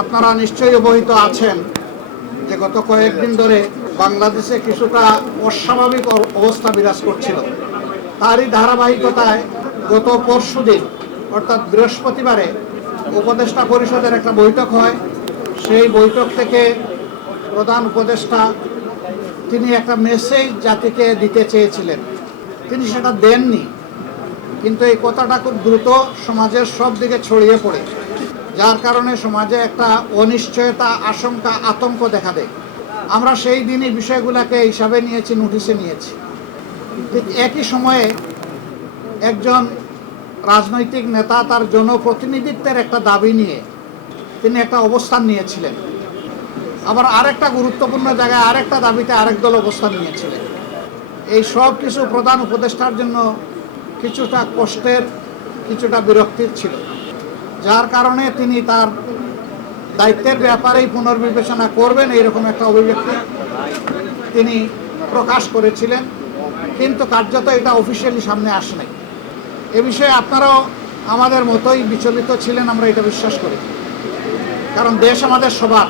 আপনারা নিশ্চয়ই অবহিত আছেন যে গত কয়েকদিন ধরে বাংলাদেশে কিছুটা অস্বাভাবিক অবস্থা বিরাজ করছিল। তারই ধারাবাহিকতায় গত পরশু দিন, অর্থাৎ বৃহস্পতিবারে উপদেষ্টা পরিষদের একটা বৈঠক হয়। সেই বৈঠক থেকে প্রধান উপদেষ্টা, তিনি একটা মেসেজ জাতিকে দিতে চেয়েছিলেন। তিনি সেটা দেননি। কিন্তু এই কথাটা খুব দ্রুত সমাজের সব দিকে ছড়িয়ে পড়ে। যার কারণে সমাজে একটা অনিশ্চয়তা, আশঙ্কা, আতঙ্ক দেখা দেয়। আমরা সেই দিনই বিষয়গুলোকে হিসাবে নিয়েছি, নোটিশে নিয়েছি। ঠিক একই সময়ে একজন রাজনৈতিক নেতা তার জনপ্রতিনিধিত্বের একটা দাবি নিয়ে তিনি একটা অবস্থান নিয়েছিলেন। আবার আরেকটা গুরুত্বপূর্ণ জায়গায় আরেকটা দাবিতে আরেক দল অবস্থান নিয়েছিলেন। এই সব কিছু প্রধান উপদেষ্টার জন্য কিছুটা কষ্টের, কিছুটা বিরক্তির ছিল। যার কারণে তিনি তার দায়িত্বের ব্যাপারেই পুনর্বিবেচনা করবেন এইরকম একটা অভিব্যক্তি তিনি প্রকাশ করেছিলেন। কিন্তু কার্যত এটা অফিসিয়ালি সামনে আসে নাই এ বিষয়ে আপনারাও আমাদের মতোই বিচলিত ছিলেন, আমরা এটা বিশ্বাস করি। কারণ দেশ আমাদের সবার।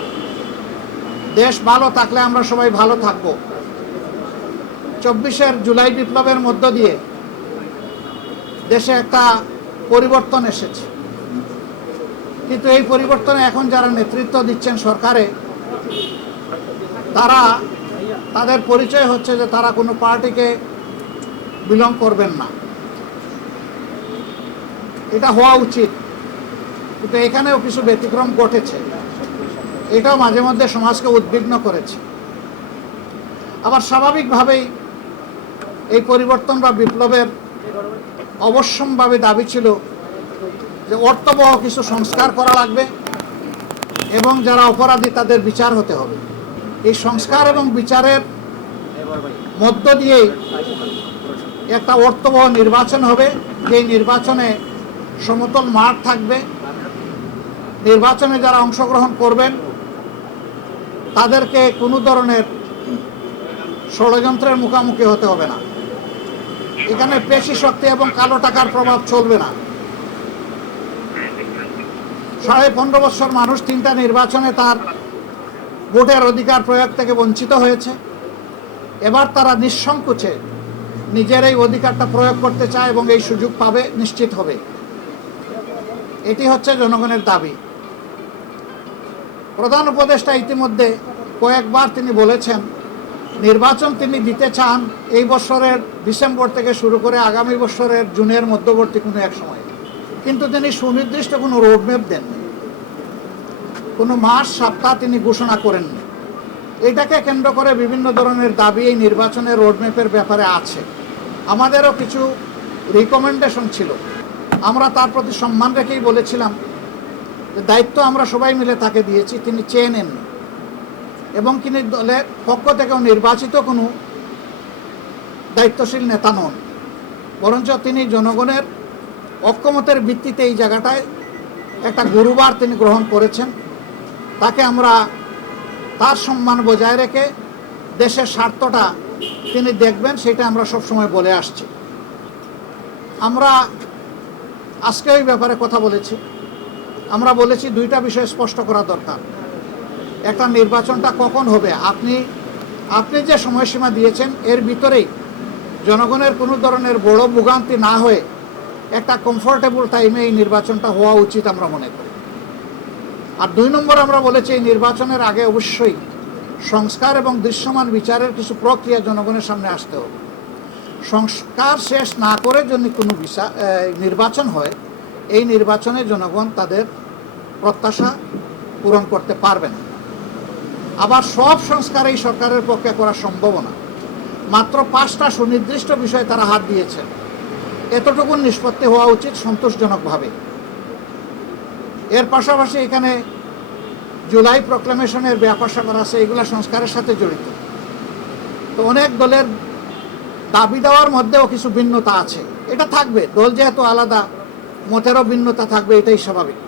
দেশ ভালো থাকলে আমরা সবাই ভালো থাকব। চব্বিশের জুলাই বিপ্লবের মধ্য দিয়ে দেশে একটা পরিবর্তন এসেছে। কিন্তু এই পরিবর্তনে এখন যারা নেতৃত্ব দিচ্ছেন সরকারে, তারা, তাদের পরিচয় হচ্ছে যে তারা কোনো পার্টিকে বিলং করবেন না। এটা হওয়া উচিত। কিন্তু এখানেও কিছু ব্যতিক্রম ঘটেছে। এটাও মাঝে মধ্যে সমাজকে উদ্বিগ্ন করেছে। আবার স্বাভাবিকভাবেই এই পরিবর্তন বা বিপ্লবের অবশ্যম্ভাবে দাবি ছিল যে অর্থবহ কিছু সংস্কার করা লাগবে এবং যারা অপরাধী তাদের বিচার হতে হবে। এই সংস্কার এবং বিচারের মধ্য দিয়েই একটা অর্থবহ নির্বাচন হবে। যেই নির্বাচনে সমতল মাঠ থাকবে, নির্বাচনে যারা অংশগ্রহণ করবেন, তাদেরকে কোনো ধরনের ষড়যন্ত্রের মুখোমুখি হতে হবে না। এখানে পেশি শক্তি এবং কালো টাকার প্রভাব চলবে না। সাড়ে পনেরো বছর মানুষ তিনটা নির্বাচনে তার ভোটের অধিকার প্রয়োগ থেকে বঞ্চিত হয়েছে। এবার তারা নিঃসংকোচে নিজের এই অধিকারটা প্রয়োগ করতে চায় এবং এই সুযোগ পাবে, নিশ্চিত হবে। এটি হচ্ছে জনগণের দাবি। প্রধান উপদেষ্টা ইতিমধ্যে কয়েকবার তিনি বলেছেন, নির্বাচন তিনি দিতে চান এই বছরের ডিসেম্বর থেকে শুরু করে আগামী বছরের জুনের মধ্যবর্তী কোনো এক সময়। কিন্তু তিনি সুনির্দিষ্ট কোনো রোডম্যাপ দেননি কোনো মাস, সপ্তাহ তিনি ঘোষণা করেননি এটাকে কেন্দ্র করে বিভিন্ন ধরনের দাবি এই নির্বাচনের রোডম্যাপের ব্যাপারে আছে। আমাদেরও কিছু রিকমেন্ডেশন ছিল। আমরা তার প্রতি সম্মান রেখেই বলেছিলাম দায়িত্ব আমরা সবাই মিলে তাকে দিয়েছি, তিনি চেয়ে নেননি এবং তিনি দলের পক্ষ থেকেও নির্বাচিত কোনো দায়িত্বশীল নেতা নন। বরঞ্চ তিনি জনগণের অক্ষমতের ভিত্তিতে এই জায়গাটায় একটা গুরুবার তিনি গ্রহণ করেছেন। তাকে আমরা তার সম্মান বজায় রেখে দেশের স্বার্থটা তিনি দেখবেন, সেটা আমরা সবসময় বলে আসছি। আমরা আজকে ওই ব্যাপারে কথা বলেছি। আমরা বলেছি দুইটা বিষয় স্পষ্ট করা দরকার। একটা, নির্বাচনটা কখন হবে? আপনি আপনি যে সময়সীমা দিয়েছেন, এর ভিতরেই জনগণের কোনো ধরনের বড় ভোগান্তি না হয়ে একটা কমফোর্টেবল টাইমে এই নির্বাচনটা হওয়া উচিত আমরা মনে করি। আর দুই নম্বর আমরা বলেছি, এই নির্বাচনের আগে অবশ্যই সংস্কার এবং দৃশ্যমান বিচারের কিছু প্রক্রিয়া জনগণের সামনে আসতে হবে। সংস্কার শেষ না করে যদি কোনো বিচার নির্বাচন হয়, এই নির্বাচনে জনগণ তাদের প্রত্যাশা পূরণ করতে পারবে না। আবার সব সংস্কার এই সরকারের পক্ষে করা সম্ভব না। মাত্র পাঁচটা সুনির্দিষ্ট বিষয়ে তারা হাত দিয়েছেন এতটুকু নিষ্পত্তি হওয়া উচিত সন্তোষজনকভাবে। এর পাশাপাশি এখানে জুলাই প্রক্লামেশনের ব্যাপার স্যাপার আছে, এগুলো সংস্কারের সাথে জড়িত। তো অনেক দলের দাবি দেওয়ার মধ্যেও কিছু ভিন্নতা আছে। এটা থাকবে, দল যেহেতু আলাদা, মতেরও ভিন্নতা থাকবে, এটাই স্বাভাবিক।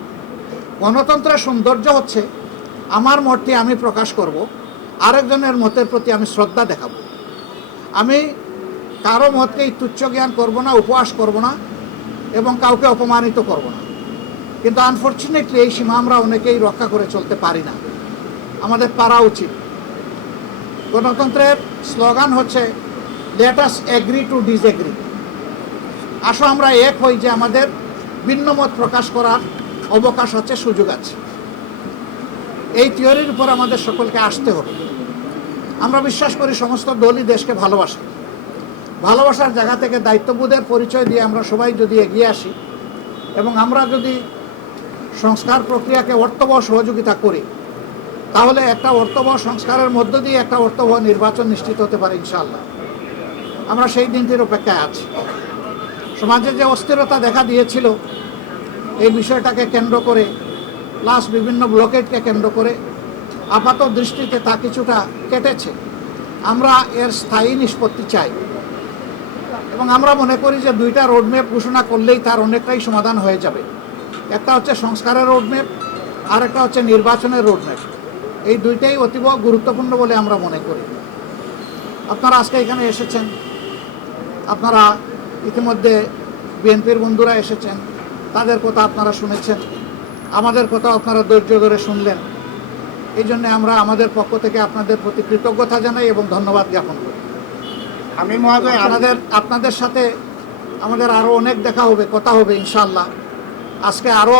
গণতন্ত্রের সৌন্দর্য হচ্ছে, আমার মতটি আমি প্রকাশ করব, আরেকজনের মতের প্রতি আমি শ্রদ্ধা দেখাবো। আমি কারও মতকেই তুচ্ছ জ্ঞান করব না, উপহাস করব না এবং কাউকে অপমানিত করব না। কিন্তু আনফর্চুনেটলি এই সীমা আমরা অনেকেই রক্ষা করে চলতে পারি না। আমাদের পারা উচিত। গণতন্ত্রের স্লোগান হচ্ছে let us agree to disagree আসো আমরা এক হই যে আমাদের ভিন্নমত প্রকাশ করার অবকাশ আছে সুযোগ আছে। এই থিওরির উপর আমাদের সকলকে আসতে হবে। আমরা বিশ্বাস করি সমস্ত দলই দেশকে ভালোবাসে। ভালোবাসার জায়গা থেকে দায়িত্ববোধের পরিচয় দিয়ে আমরা সবাই যদি এগিয়ে আসি এবং আমরা যদি সংস্কার প্রক্রিয়াকে অর্থবহ সহযোগিতা করি, তাহলে একটা অর্থবহ সংস্কারের মধ্য দিয়ে একটা অর্থবহ নির্বাচন নিশ্চিত হতে পারে ইনশাআল্লাহ। আমরা সেই দিনটির অপেক্ষায় আছি। সমাজে যে অস্থিরতা দেখা দিয়েছিল, এই বিষয়টাকে কেন্দ্র করে, প্লাস বিভিন্ন ব্লকেটকে কেন্দ্র করে আপাত দৃষ্টিতে তা কিছুটা কেটেছে। আমরা এর স্থায়ী নিষ্পত্তি চাই। এবং আমরা মনে করি যে দুইটা রোডম্যাপ ঘোষণা করলেই তার অনেকটাই সমাধান হয়ে যাবে। একটা হচ্ছে সংস্কারের রোডম্যাপ আর একটা হচ্ছে নির্বাচনের রোডম্যাপ এই দুইটাই অতীব গুরুত্বপূর্ণ বলে আমরা মনে করি। আপনারা আজকে এখানে এসেছেন। আপনারা ইতিমধ্যে বিএনপির বন্ধুরা এসেছেন। তাদের কথা আপনারা শুনেছেন। আমাদের কথা আপনারা ধৈর্য ধরে শুনলেন। এই জন্য আমরা আমাদের পক্ষ থেকে আপনাদের প্রতি কৃতজ্ঞতা জানাই এবং ধন্যবাদ জ্ঞাপন করি। আমি মহাশয় আপনাদের আপনাদের সাথে আমাদের আরও অনেক দেখা হবে, কথা হবে ইনশাল্লাহ আজকে আরও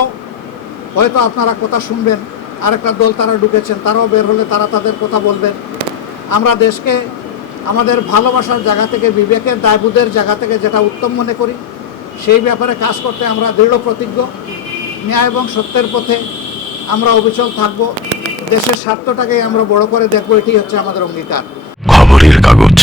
হয়তো আপনারা কথা শুনবেন, আরেকটা দল তারা ঢুকেছেন, তারাও বের হলে তারা তাদের কথা বলবেন। আমরা দেশকে, আমাদের ভালোবাসার জায়গা থেকে, বিবেকের দায়বোধের জায়গা থেকে যেটা উত্তম মনে করি, সেই ব্যাপারে কাজ করতে আমরা দৃঢ় প্রতিজ্ঞ। ন্যায় এবং সত্যের পথে আমরা অবিচল থাকব। দেশের স্বার্থটাকেই আমরা বড় করে দেখব এটি হচ্ছে আমাদের অঙ্গীকার। খবরের কাগজ।